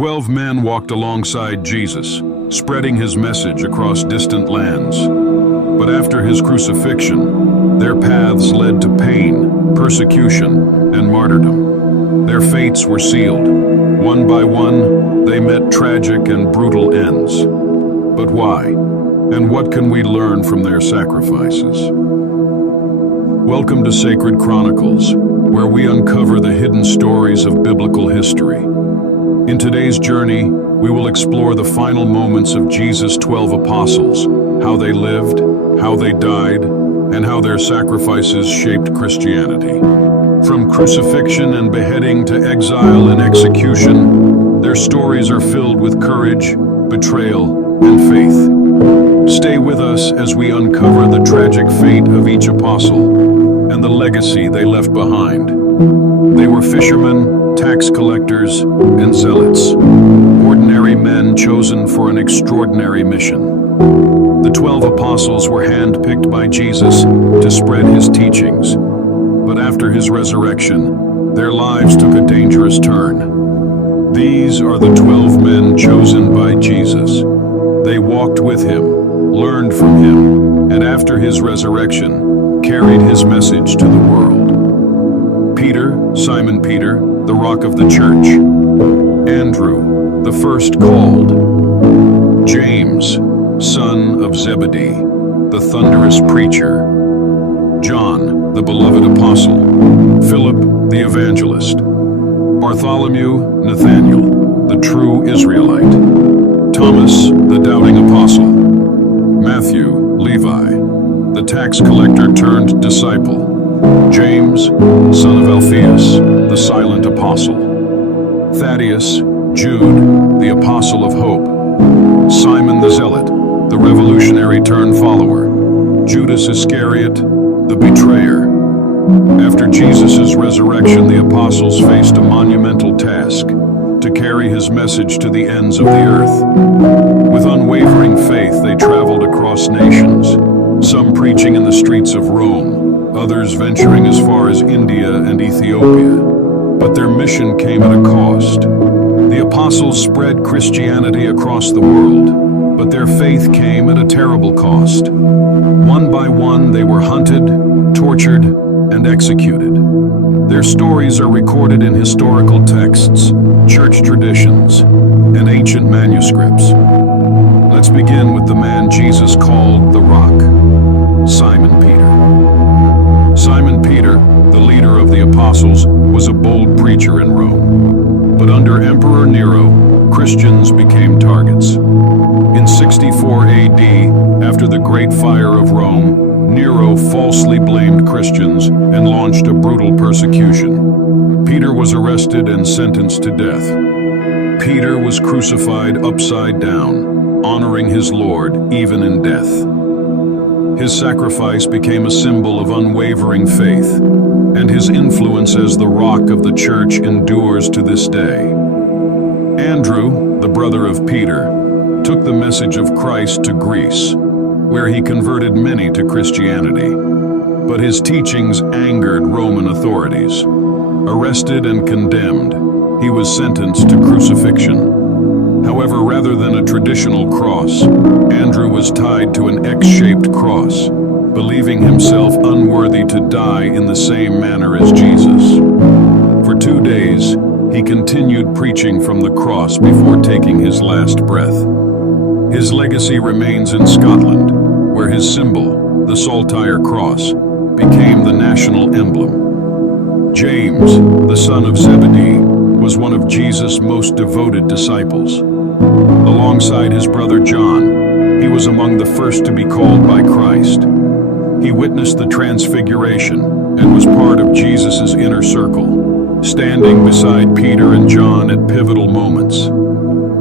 12 men walked alongside Jesus, spreading his message across distant lands. But after his crucifixion, their paths led to pain, persecution, and martyrdom. Their fates were sealed. One by one, they met tragic and brutal ends. But why? And what can we learn from their sacrifices? Welcome to Sacred Chronicles, where we uncover the hidden stories of biblical history. In today's journey, we will explore the final moments of Jesus' 12 apostles, how they lived, how they died, and how their sacrifices shaped Christianity. From crucifixion and beheading to exile and execution, their stories are filled with courage, betrayal, and faith. Stay with us as we uncover the tragic fate of each apostle and the legacy they left behind. They were fishermen, tax collectors, and zealots, ordinary men chosen for an extraordinary mission. The 12 apostles were handpicked by Jesus to spread his teachings, but after his resurrection, their lives took a dangerous turn. These are the 12 men chosen by Jesus. They walked with him, learned from him, and after his resurrection, carried his message to the world. Peter, Simon Peter, the rock of the church. Andrew, the first called. James, son of Zebedee, the thunderous preacher. John, the beloved apostle. Philip, the evangelist. Bartholomew, Nathanael, the true Israelite. Thomas, the doubting apostle. Matthew, Levi, the tax collector turned disciple. James, son of Alphaeus, the silent apostle. Thaddeus, Jude, the apostle of hope. Simon the Zealot, the revolutionary turned follower. Judas Iscariot, the betrayer. After Jesus' resurrection, the apostles faced a monumental task: to carry his message to the ends of the earth. With unwavering faith, they traveled across nations, some preaching in the streets of Rome, others venturing as far as India and Ethiopia. But their mission came at a cost. The apostles spread Christianity across the world, but their faith came at a terrible cost. One by one, they were hunted, tortured, and executed. Their stories are recorded in historical texts, church traditions, and ancient manuscripts. Let's begin with the man Jesus called the Rock, Simon Peter. Simon Peter, the leader of the apostles, was a bold preacher in Rome. But under Emperor Nero, Christians became targets. In 64 AD, after the Great Fire of Rome, Nero falsely blamed Christians and launched a brutal persecution. Peter was arrested and sentenced to death. Peter was crucified upside down, honoring his Lord even in death. His sacrifice became a symbol of unwavering faith, and his influence as the rock of the church endures to this day. Andrew, the brother of Peter, took the message of Christ to Greece, where he converted many to Christianity. But his teachings angered Roman authorities. Arrested and condemned, he was sentenced to crucifixion. However, rather than a traditional cross, Andrew was tied to an X-shaped cross, believing himself unworthy to die in the same manner as Jesus. For 2 days, he continued preaching from the cross before taking his last breath. His legacy remains in Scotland, where his symbol, the saltire cross, became the national emblem. James, the son of Zebedee, was one of Jesus' most devoted disciples. Alongside his brother John, he was among the first to be called by Christ. He witnessed the transfiguration and was part of Jesus' inner circle, standing beside Peter and John at pivotal moments.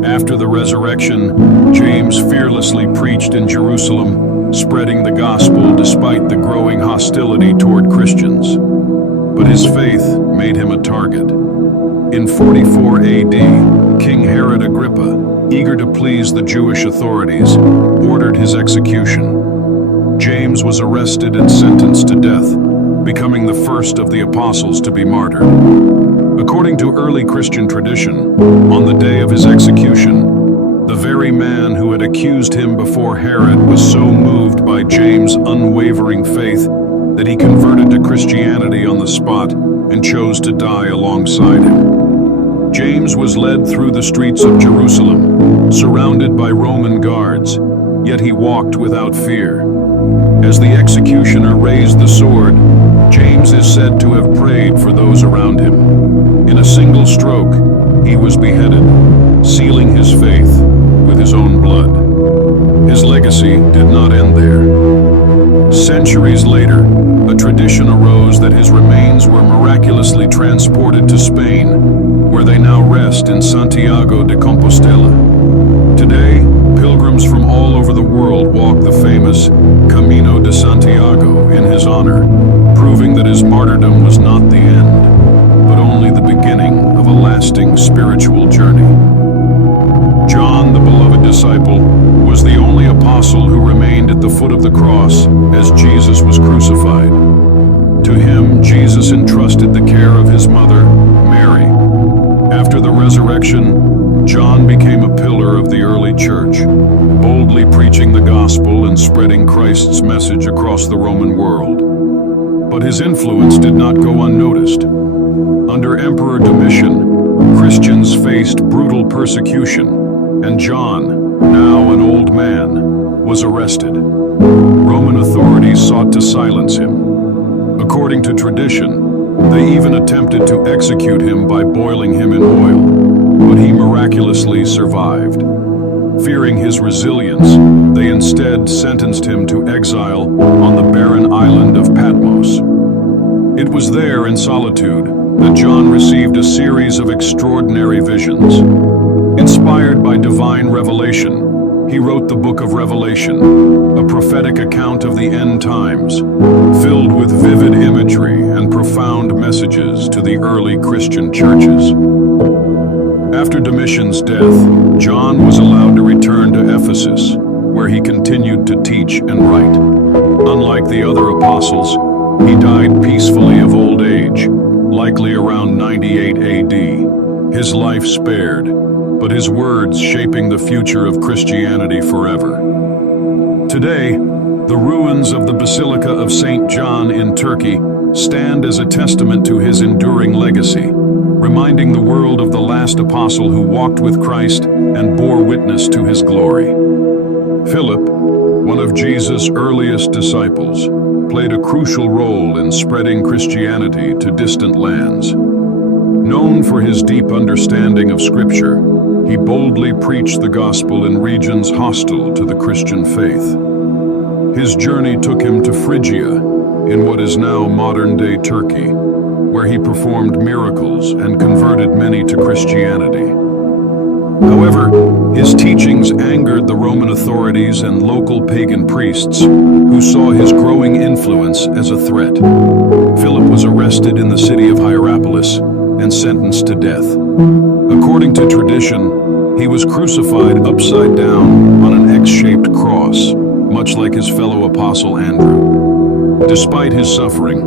After the resurrection, James fearlessly preached in Jerusalem, spreading the gospel despite the growing hostility toward Christians. But his faith made him a target. In 44 AD, King Herod Agrippa, eager to please the Jewish authorities, ordered his execution. James was arrested and sentenced to death, becoming the first of the apostles to be martyred. According to early Christian tradition, on the day of his execution, the very man who had accused him before Herod was so moved by James' unwavering faith that he converted to Christianity on the spot and chose to die alongside him. James was led through the streets of Jerusalem, surrounded by Roman guards, yet he walked without fear. As the executioner raised the sword, James is said to have prayed for those around him. In a single stroke, he was beheaded, sealing his faith with his own blood. His legacy did not end there. Centuries later, a tradition arose that his remains were miraculously transported to Spain, where they now rest in Santiago de Compostela. Today, pilgrims from all over the world walk the famous Camino de Santiago in his honor, proving that his martyrdom was not the end, but only the beginning of a lasting spiritual journey. John, the beloved disciple, was the only apostle who remained at the foot of the cross as Jesus was crucified. To him, Jesus entrusted the care of his mother, Mary. After the resurrection, John became a pillar of the early church, boldly preaching the gospel and spreading Christ's message across the Roman world. But his influence did not go unnoticed. Under Emperor Domitian, Christians faced brutal persecution, and John, now an old man, was arrested. Roman authorities sought to silence him. According to tradition, they even attempted to execute him by boiling him in oil, but he miraculously survived. Fearing his resilience, they instead sentenced him to exile on the barren island of Patmos. It was there in solitude that John received a series of extraordinary visions. Inspired by divine revelation, he wrote the book of Revelation, a prophetic account of the end times, filled with vivid imagery and profound messages to the early Christian churches. After Domitian's death, John was allowed to return to Ephesus, where he continued to teach and write. Unlike the other apostles, he died peacefully of old age, likely around 98 AD. His life spared, but his words shaping the future of Christianity forever. Today, the ruins of the Basilica of St. John in Turkey stand as a testament to his enduring legacy, reminding the world of the last apostle who walked with Christ and bore witness to his glory. Philip, one of Jesus' earliest disciples, played a crucial role in spreading Christianity to distant lands. Known for his deep understanding of Scripture, he boldly preached the gospel in regions hostile to the Christian faith. His journey took him to Phrygia, in what is now modern-day Turkey, where he performed miracles and converted many to Christianity. However, his teachings angered the Roman authorities and local pagan priests, who saw his growing influence as a threat. Philip was arrested in the city of Hierapolis and sentenced to death. According to tradition, he was crucified upside down on an X-shaped cross, much like his fellow apostle Andrew. Despite his suffering,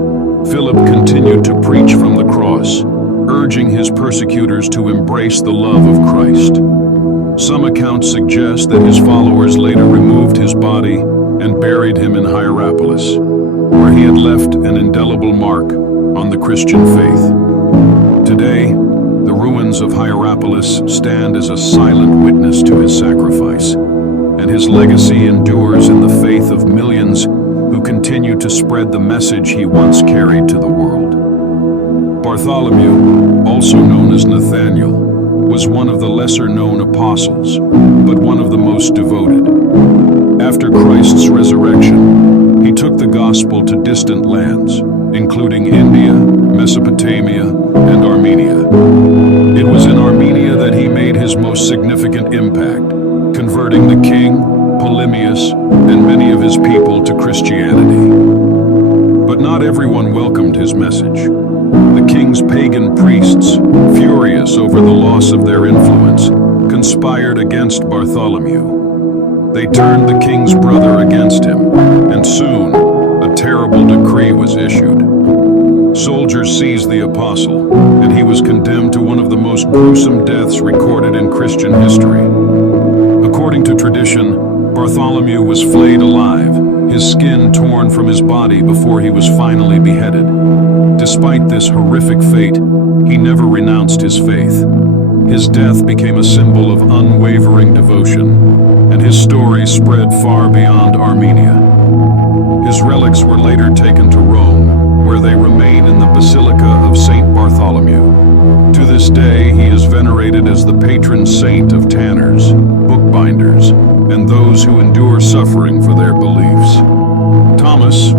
Philip continued to preach from the cross, urging his persecutors to embrace the love of Christ. Some accounts suggest that his followers later removed his body and buried him in Hierapolis, where he had left an indelible mark on the Christian faith. Today, the ruins of Hierapolis stand as a silent witness to his sacrifice, and his legacy endures in the faith of millions who continue to spread the message he once carried to the world. Bartholomew, also known as Nathaniel, was one of the lesser-known apostles, but one of the most devoted. After Christ's resurrection, he took the gospel to distant lands, including India, Mesopotamia, and Armenia. It was in Armenia that he made his most significant impact, converting the king, Polemius, and many of his people to Christianity. But not everyone welcomed his message. The king's pagan priests, furious over the loss of their influence, conspired against Bartholomew. They turned the king's brother against him, and soon a terrible decree was issued. soldiers seized the apostle, and he was condemned to one of the most gruesome deaths recorded in Christian history. According to tradition, Bartholomew was flayed alive, his skin torn from his body before he was finally beheaded. Despite this horrific fate, he never renounced his faith. His death became a symbol of unwavering devotion, and his story spread far beyond Armenia. His relics were later taken to Rome, where they remain in the Basilica of Saint Bartholomew. To this day, he is venerated as the patron saint of tanners, bookbinders, and those who endure suffering for their beliefs. Thomas,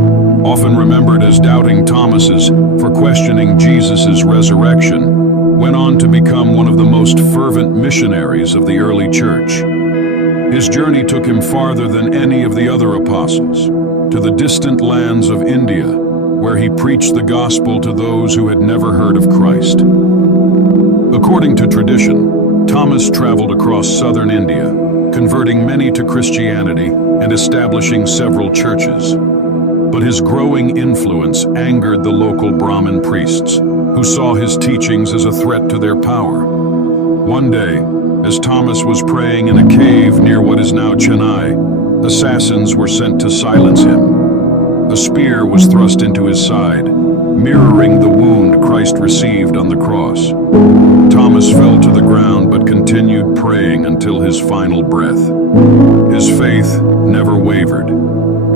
often remembered as Doubting Thomases for questioning Jesus' resurrection, went on to become one of the most fervent missionaries of the early church. His journey took him farther than any of the other apostles, to the distant lands of India, where he preached the gospel to those who had never heard of Christ. According to tradition, Thomas traveled across southern India, converting many to Christianity and establishing several churches. But his growing influence angered the local Brahmin priests, who saw his teachings as a threat to their power. One day, as Thomas was praying in a cave near what is now Chennai, assassins were sent to silence him. A spear was thrust into his side, mirroring the wound Christ received on the cross. Thomas fell to the ground but continued praying until his final breath. His faith never wavered,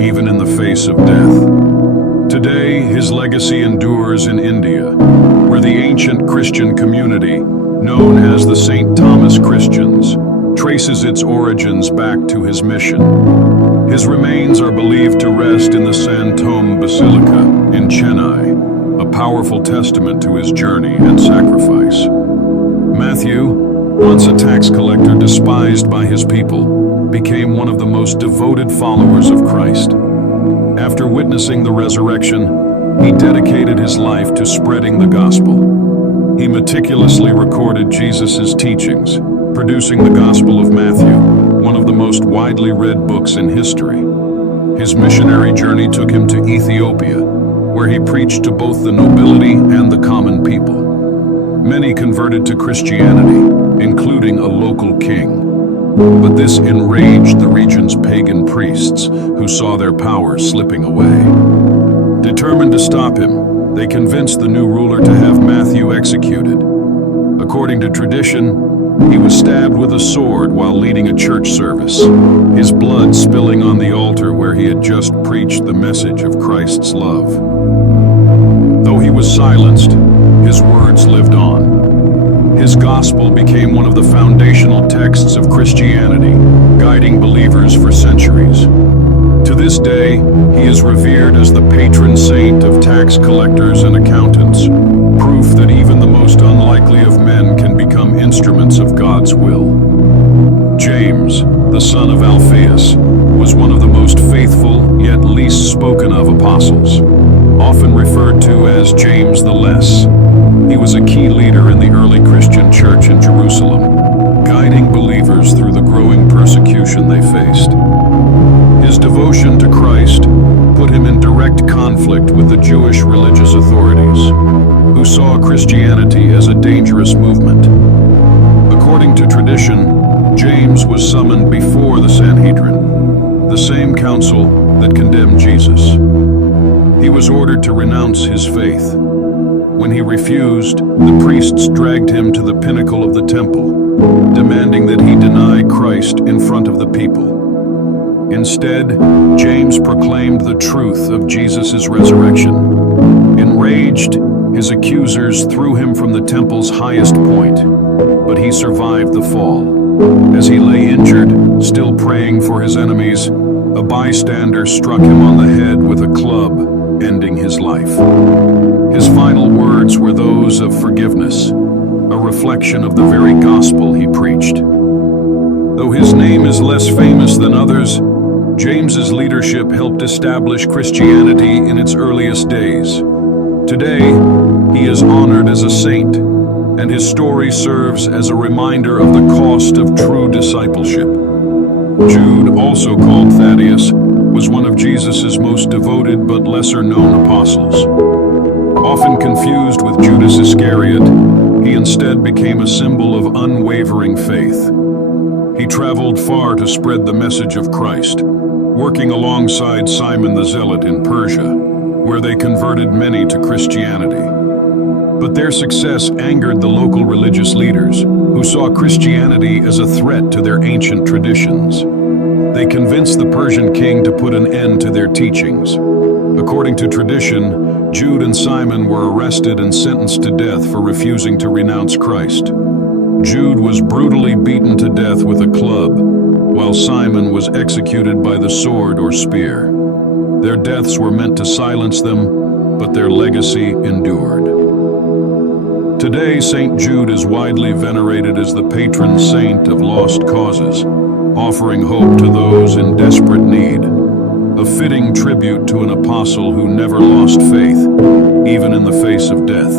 even in the face of death. Today, his legacy endures in India, where the ancient Christian community, known as the St. Thomas Christians, traces its origins back to his mission. His remains are believed to rest in the Santom Basilica in Chennai, a powerful testament to his journey and sacrifice. Matthew, once a tax collector despised by his people, became one of the most devoted followers of Christ. After witnessing the resurrection, he dedicated his life to spreading the gospel. He meticulously recorded Jesus' teachings, producing the Gospel of Matthew, one of the most widely read books in history. His missionary journey took him to Ethiopia, where he preached to both the nobility and the common people. Many converted to Christianity, including a local king. But this enraged the region's pagan priests, who saw their power slipping away. Determined to stop him, they convinced the new ruler to have Matthew executed. According to tradition, he was stabbed with a sword while leading a church service, his blood spilling on the altar where he had just preached the message of Christ's love. Though he was silenced, his words lived on. His gospel became one of the foundational texts of Christianity, guiding believers for centuries. To this day, he is revered as the patron saint of tax collectors and accountants, proof that even the most unlikely of men can become instruments of God's will. James, the son of Alphaeus, was one of the most faithful yet least spoken of apostles, often referred to as James the Less. He was a key leader in the early Christian church in Jerusalem, guiding believers through the growing persecution they faced. His devotion to Christ put him in direct conflict with the Jewish religious authorities, who saw Christianity as a dangerous movement. According to tradition, James was summoned before the Sanhedrin, the same council that condemned Jesus. He was ordered to renounce his faith. When he refused, the priests dragged him to the pinnacle of the temple, demanding that he deny Christ in front of the people. Instead, James proclaimed the truth of Jesus' resurrection. Enraged, his accusers threw him from the temple's highest point, but he survived the fall. As he lay injured, still praying for his enemies, a bystander struck him on the head with a club, ending his life. His final words were those of forgiveness, a reflection of the very gospel he preached. Though his name is less famous than others, James's leadership helped establish Christianity in its earliest days. Today, he is honored as a saint, and his story serves as a reminder of the cost of true discipleship. Jude, also called Thaddeus, was one of Jesus' most devoted but lesser-known apostles. Often confused with Judas Iscariot, he instead became a symbol of unwavering faith. He traveled far to spread the message of Christ, working alongside Simon the Zealot in Persia, where they converted many to Christianity. But their success angered the local religious leaders, who saw Christianity as a threat to their ancient traditions. They convinced the Persian king to put an end to their teachings. According to tradition, Jude and Simon were arrested and sentenced to death for refusing to renounce Christ. Jude was brutally beaten to death with a club, while Simon was executed by the sword or spear. Their deaths were meant to silence them, but their legacy endured. Today, St. Jude is widely venerated as the patron saint of lost causes, offering hope to those in desperate need. A fitting tribute to an apostle who never lost faith, even in the face of death.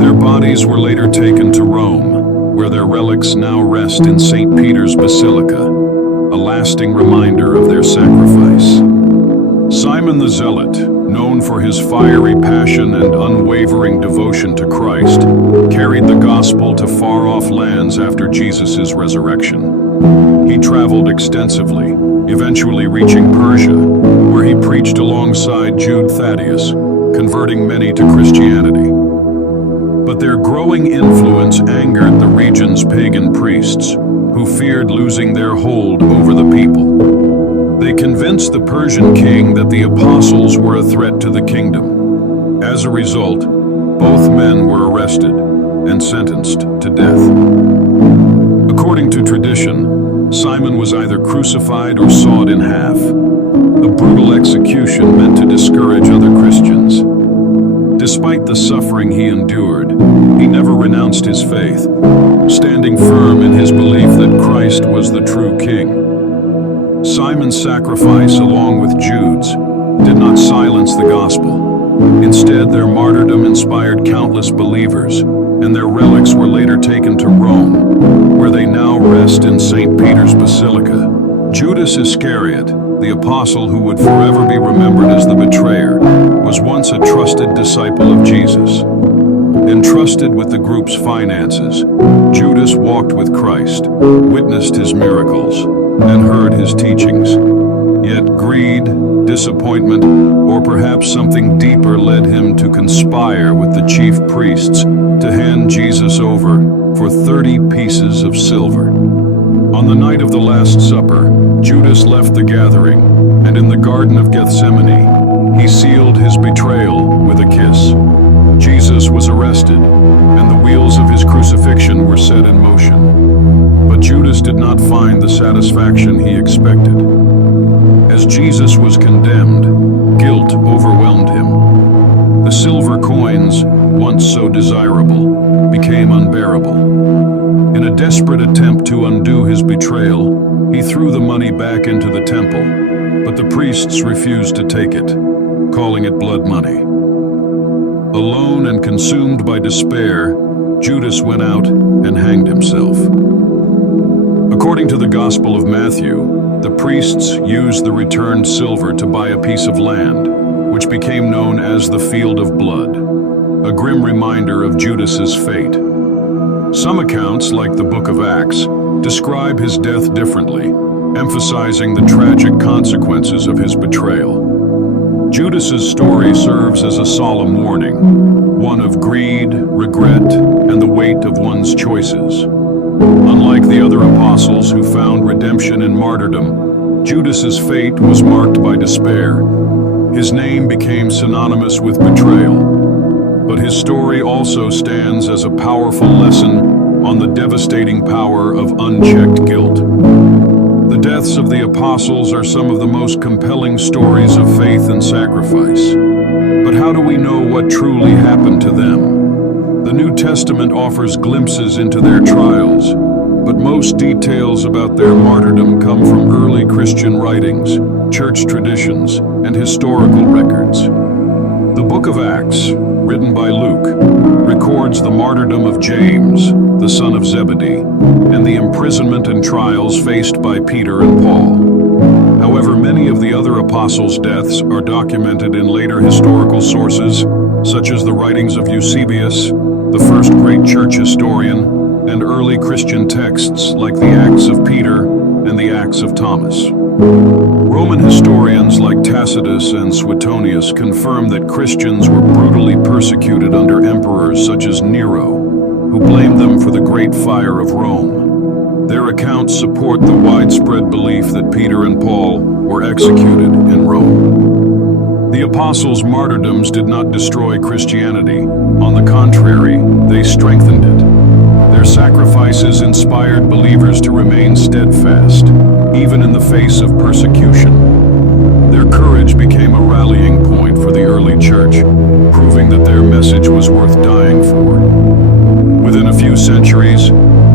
Their bodies were later taken to Rome, where their relics now rest in St. Peter's Basilica, a lasting reminder of their sacrifice. Simon the Zealot, known for his fiery passion and unwavering devotion to Christ, carried the gospel to far-off lands after Jesus' resurrection. He traveled extensively, eventually reaching Persia, where he preached alongside Jude Thaddeus, converting many to Christianity. But their growing influence angered the region's pagan priests, who feared losing their hold over the people. They convinced the Persian king that the apostles were a threat to the kingdom. As a result, both men were arrested and sentenced to death. According to tradition, Simon was either crucified or sawed in half, a brutal execution meant to discourage other Christians. Despite the suffering he endured, he never renounced his faith, standing firm in his belief that Christ was the true king. Simon's sacrifice, along with Jude's, did not silence the gospel. Instead, their martyrdom inspired countless believers, and their relics were later taken to Rome, where they now rest in St. Peter's Basilica. Judas Iscariot, the apostle who would forever be remembered as the betrayer, was once a trusted disciple of Jesus. Entrusted with the group's finances, Judas walked with Christ, witnessed his miracles, and heard his teachings. Yet greed, disappointment, or perhaps something deeper led him to conspire with the chief priests to hand Jesus over for 30 pieces of silver. On the night of the Last Supper, Judas left the gathering, and in the Garden of Gethsemane, he sealed his betrayal with a kiss. Jesus was arrested, and the wheels of his crucifixion were set in motion. But Judas did not find the satisfaction he expected. As Jesus was condemned, guilt overwhelmed him. The silver coins, once so desirable, became unbearable. In a desperate attempt to undo his betrayal, he threw the money back into the temple, but the priests refused to take it, calling it blood money. Alone and consumed by despair, Judas went out and hanged himself. According to the Gospel of Matthew, the priests used the returned silver to buy a piece of land, which became known as the Field of Blood, a grim reminder of Judas's fate. Some accounts, like the Book of Acts, describe his death differently, emphasizing the tragic consequences of his betrayal. Judas's story serves as a solemn warning, one of greed, regret, and the weight of one's choices. Unlike the other apostles who found redemption in martyrdom, Judas's fate was marked by despair. His name became synonymous with betrayal. But his story also stands as a powerful lesson on the devastating power of unchecked guilt. The deaths of the apostles are some of the most compelling stories of faith and sacrifice. But how do we know what truly happened to them? The New Testament offers glimpses into their trials, but most details about their martyrdom come from early Christian writings, church traditions, and historical records. The Book of Acts, written by Luke, records the martyrdom of James, the son of Zebedee, and the imprisonment and trials faced by Peter and Paul. However, many of the other apostles' deaths are documented in later historical sources such as the writings of Eusebius, the first great church historian, and early Christian texts like the Acts of Peter and the Acts of Thomas. Roman historians like Tacitus and Suetonius confirm that Christians were brutally persecuted under emperors such as Nero, who blamed them for the Great Fire of Rome. Their accounts support the widespread belief that Peter and Paul were executed in Rome. The apostles' martyrdoms did not destroy Christianity. On the contrary, they strengthened it. Their sacrifices inspired believers to remain steadfast, even in the face of persecution. Their courage became a rallying point for the early church, proving that their message was worth dying for. Within a few centuries,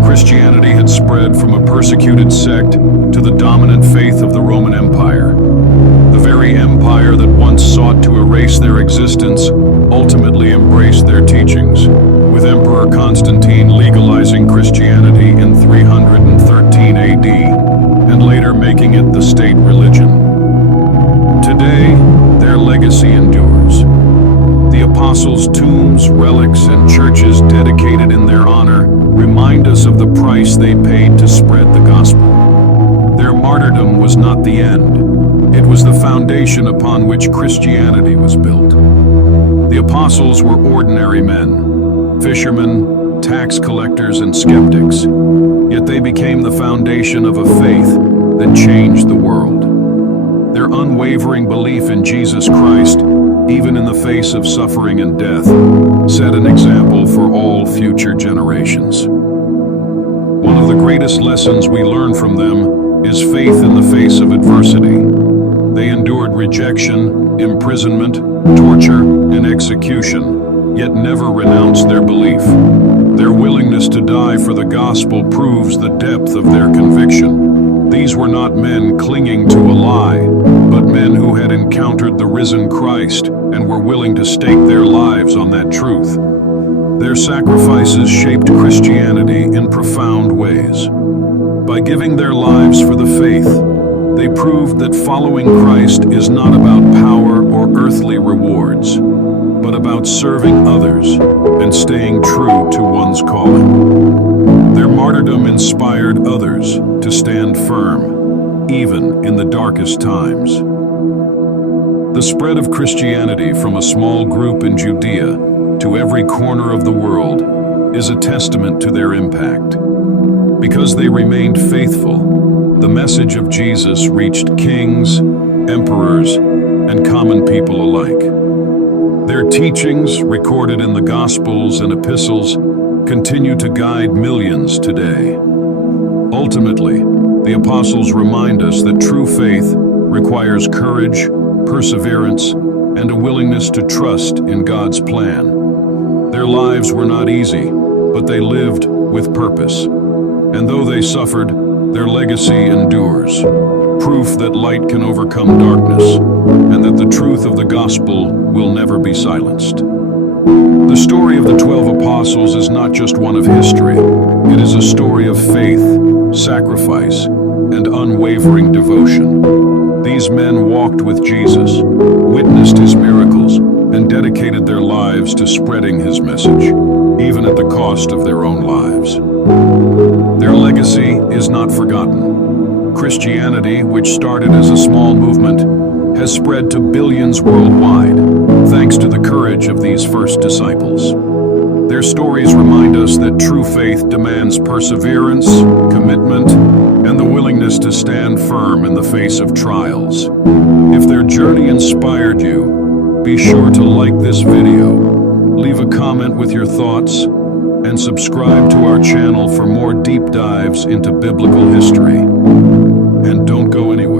Christianity had spread from a persecuted sect to the dominant faith of the Roman Empire. The very empire that once sought to erase their existence ultimately embraced their teachings, with Emperor Constantine legalizing Christianity in 313 AD, and later making it the state religion. Today, their legacy endures. The apostles' tombs, relics, and churches dedicated in their honor remind us of the price they paid to spread the gospel. Their martyrdom was not the end. It was the foundation upon which Christianity was built. The apostles were ordinary men, fishermen, tax collectors, and skeptics, yet they became the foundation of a faith that changed the world. Their unwavering belief in Jesus Christ, even in the face of suffering and death, set an example for all future generations. One of the greatest lessons we learn from them is faith in the face of adversity. They endured rejection, imprisonment, torture, and execution, yet never renounced their belief. Their willingness to die for the gospel proves the depth of their conviction. These were not men clinging to a lie, but men who had encountered the risen Christ and were willing to stake their lives on that truth. Their sacrifices shaped Christianity in profound ways. By giving their lives for the faith, they proved that following Christ is not about power or earthly rewards, but about serving others and staying true to one's calling. Their martyrdom inspired others to stand firm, even in the darkest times. The spread of Christianity from a small group in Judea to every corner of the world is a testament to their impact. Because they remained faithful, the message of Jesus reached kings, emperors, and common people alike. Their teachings, recorded in the Gospels and epistles, continue to guide millions today. Ultimately, the apostles remind us that true faith requires courage, perseverance, and a willingness to trust in God's plan. Their lives were not easy, but they lived with purpose. And though they suffered, their legacy endures, proof that light can overcome darkness, and that the truth of the gospel will never be silenced. The story of the 12 apostles is not just one of history. It is a story of faith, sacrifice, and unwavering devotion. These men walked with Jesus, witnessed his miracles, and dedicated their lives to spreading his message, even at the cost of their own lives. Their legacy is not forgotten. Christianity, which started as a small movement, has spread to billions worldwide, thanks to the courage of these first disciples. Their stories remind us that true faith demands perseverance, commitment, and the willingness to stand firm in the face of trials. If their journey inspired you, be sure to like this video, leave a comment with your thoughts, and subscribe to our channel for more deep dives into biblical history. And don't go anywhere.